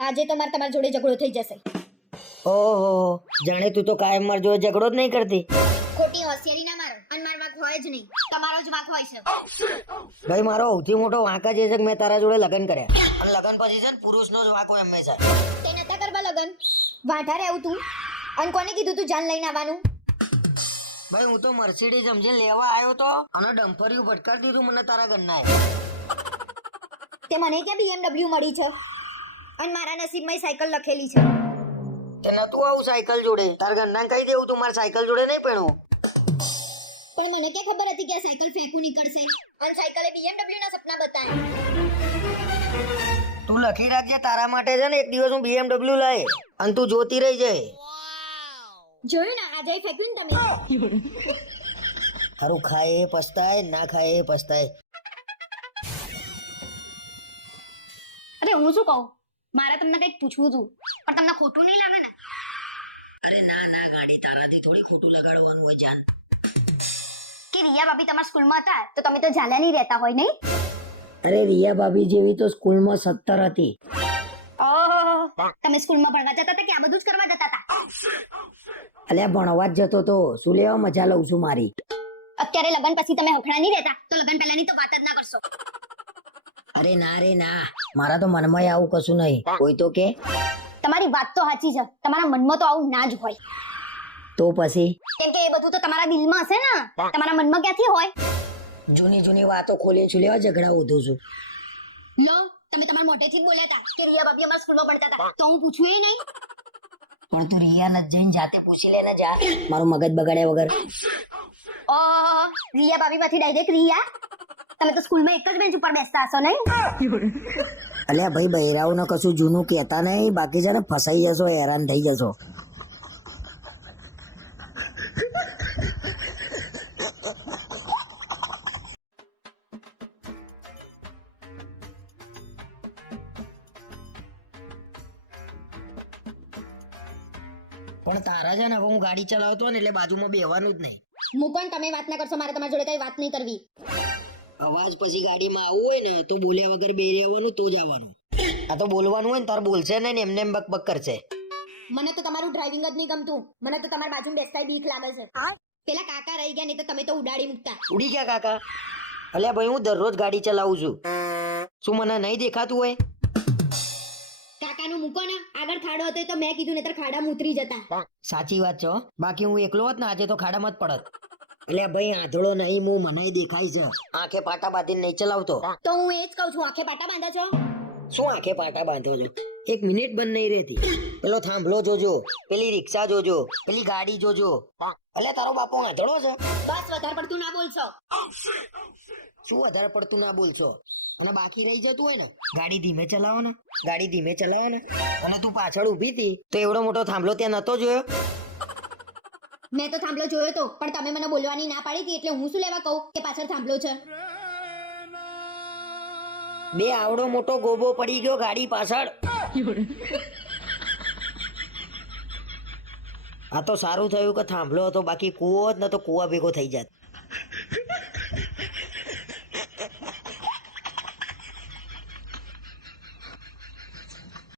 આજે તમારે તમારી જોડે ઝઘડો થઈ જશે. ઓહો જાણે તું તો કાયમ માર જોડે ઝઘડો જ નહીં કરતી. ખોટી હોશિયારી ના મારો. અને મારો વાંક હોય જ નહીં. તમારો જ વાંક હોય છે. ભાઈ મારો સૌથી મોટો વાંક જ એ છે કે મેં તારા જોડે લગ્ન કર્યા. અને લગ્ન પછી છે ને પુરુષનો જ વાંક હોય હંમેશા. તે નતા કરવા લગન? વાંઢા રહેવું તું? અને કોને કીધું તું જાન લઈને આવવાનું? ભાઈ હું તો મર્સિડીઝ સમજીને લેવા આવ્યો તો અને ડમ્ફરિયું ભટકાડી દીધું મને તારા ઘરના તે મને ક્યાં BMW મળી છે? અને મારા નસીબમાં સાયકલ લખેલી છે. તે નતું આવું સાયકલ જોડે. તાર ઘરના કહી દેવું તું મારા સાયકલ જોડે નહીં પહેણું. પણ મને કે ખબર હતી કે આ સાયકલ ફેંકું નીકળશે? અને સાયકલે BMW ના સપના બતાવ્યા તું લખી રાખજે તારા માટે છે ને એક દિવસ હું BMW લાય અને તું જોતી રહી જાય. જોયું ને? આજે ફેંક્યું ને તમે? ખરું ખાય એ પસ્તાય ના ખાય એ પસ્તાય. અરે હું શું કહું? મારે તમને કંઈક પૂછવું હતું પણ તમને ખોટું નહીં લાગે ને? અરે ના ના ગાડી તારાથી થોડી ખોટું લગાડવાનું હોય જાન. કે રિયા ભાભી તમારા સ્કૂલમાં હતા તો તમે તો ઝાલા નહીં રહેતા હોય નહીં? અરે રિયા ભાભી જેવી તો સ્કૂલમાં સત્તર હતી. તમે સ્કૂલમાં ભણવા જતા હતા કે આ બધું જ કરવા જતા હતા? અલ્યા ભણવા જ જતો તો. શું લેવા મજા લઉં છું મારી? અત્યારે લગન પછી તમે હખણા નહીં રહેતા તો લગન પહેલાની તો વાત જ ના કરશો. અરે ના રે ના. મારા તો મનમાં આવું કશું નહીં. કોઈ તો કે? તમારી વાત તો સાચી છે. તમારા મનમાં તો આવું ના જ હોય. તો પછી? કેમ કે એ બધું તો તમારા દિલમાં હશે ને? તમારા મનમાં ક્યાંથી હોય? જૂની જૂની વાતો ખોલી છું લેવા ઝઘડા ઉધું છું? લો તમે તમારા મોઢેથી જ બોલ્યા હતા કે રિયા બાબી અમારા સ્કૂલમાં ભણતા હતા. તો હું પૂછું એ નહીં? પણ તું રિયા ન જઈને જાતે પૂછી લે ને જા. મારું મગજ બગાડ્યા વગર. ઓ રિયા ભાભી માંથી ડાયરેક્ટ રિયા? તમે તો સ્કૂલમાં એક જ બેન્ચ ઉપર બેસતા હશો નહીં? અલ્યા ભાઈ બહેરાઓને કશું જૂનું કહેતા નહીં બાકી છે ને ફસાઈ જશો હેરાન થઈ જશો. પણ તારા છે ને હવે હું ગાડી ચલાવતો ને એટલે બાજુમાં બેવાનું જ નહીં. હું પણ તમે વાત ના કરશો મારે તમારી જોડે કઈ વાત નહીં કરવી. અવાજ પછી ગાડીમાં આવવું હોય ને તો બોલ્યા વગર બે રહેવાનું તો જ આવવાનું આ તો બોલવાનું હોય ને તાર બોલશે ને એમને એમ બક બક કરશે. મને તો તમારું ડ્રાઇવિંગ જ નહીં ગમતું. મને તો તમારી બાજુમાં બેસતા બીક લાગે છે. પેલા કાકા રહી ગયા નહીં તો તમે તો ઉડાડી મૂકતા. ઉડી ગયા કાકા? અલ્યા ભાઈ હું દરરોજ ગાડી ચલાવું છું. શું મને નહીં દેખાતું હોય? કાકાનું મૂકો ને. આગળ ખાડો હતો તો મેં કીધું નહીતર ખાડામાં ઉતરી જતા. સાચી વાત છો બાકી હું એકલો હોત ને આજે તો ખાડામાં જ પડત. અલ્યા ભાઈ આંધળો નહીં હું મને દેખાય છે. આંખે પાટા બાંધીને નહીં ચલાવતો. તો હું એ જ કહું છું આંખે પાટા બાંધા છો? શું આંખે પાટા બાંધો છો? એક મિનિટ બંધ નહીં રહેતી. પેલો થાંભલો જોજો પેલી રિક્ષા જોજો પેલી ગાડી જોજો. એટલે તારો બાપો આંધળો છે? બસ વધારે પડતું ના બોલશો. શું વધારે પડતું ના બોલશો? અને બાકી રહી જતું હોય ને ગાડી ધીમે ચલાવો ને ગાડી ધીમે ચલાવો ને અને તું પાછળ ઊભી હતી તો એવડો મોટો થાંભલો ત્યાં નતો જોયો? મેં તો થાંભલો જોયો તો, પણ તમે મને બોલવાની ના પાડી હતી એટલે હું શું લેવા કહું કે પાછળ થાંભલો છે? બે આવડો મોટો ગોબો પડી ગયો ગાડી પાછળ. આ તો સારું થયું કે થાંભલો હતો, બાકી કૂવો જ ન તો કૂવા ભેગો થઈ જાત.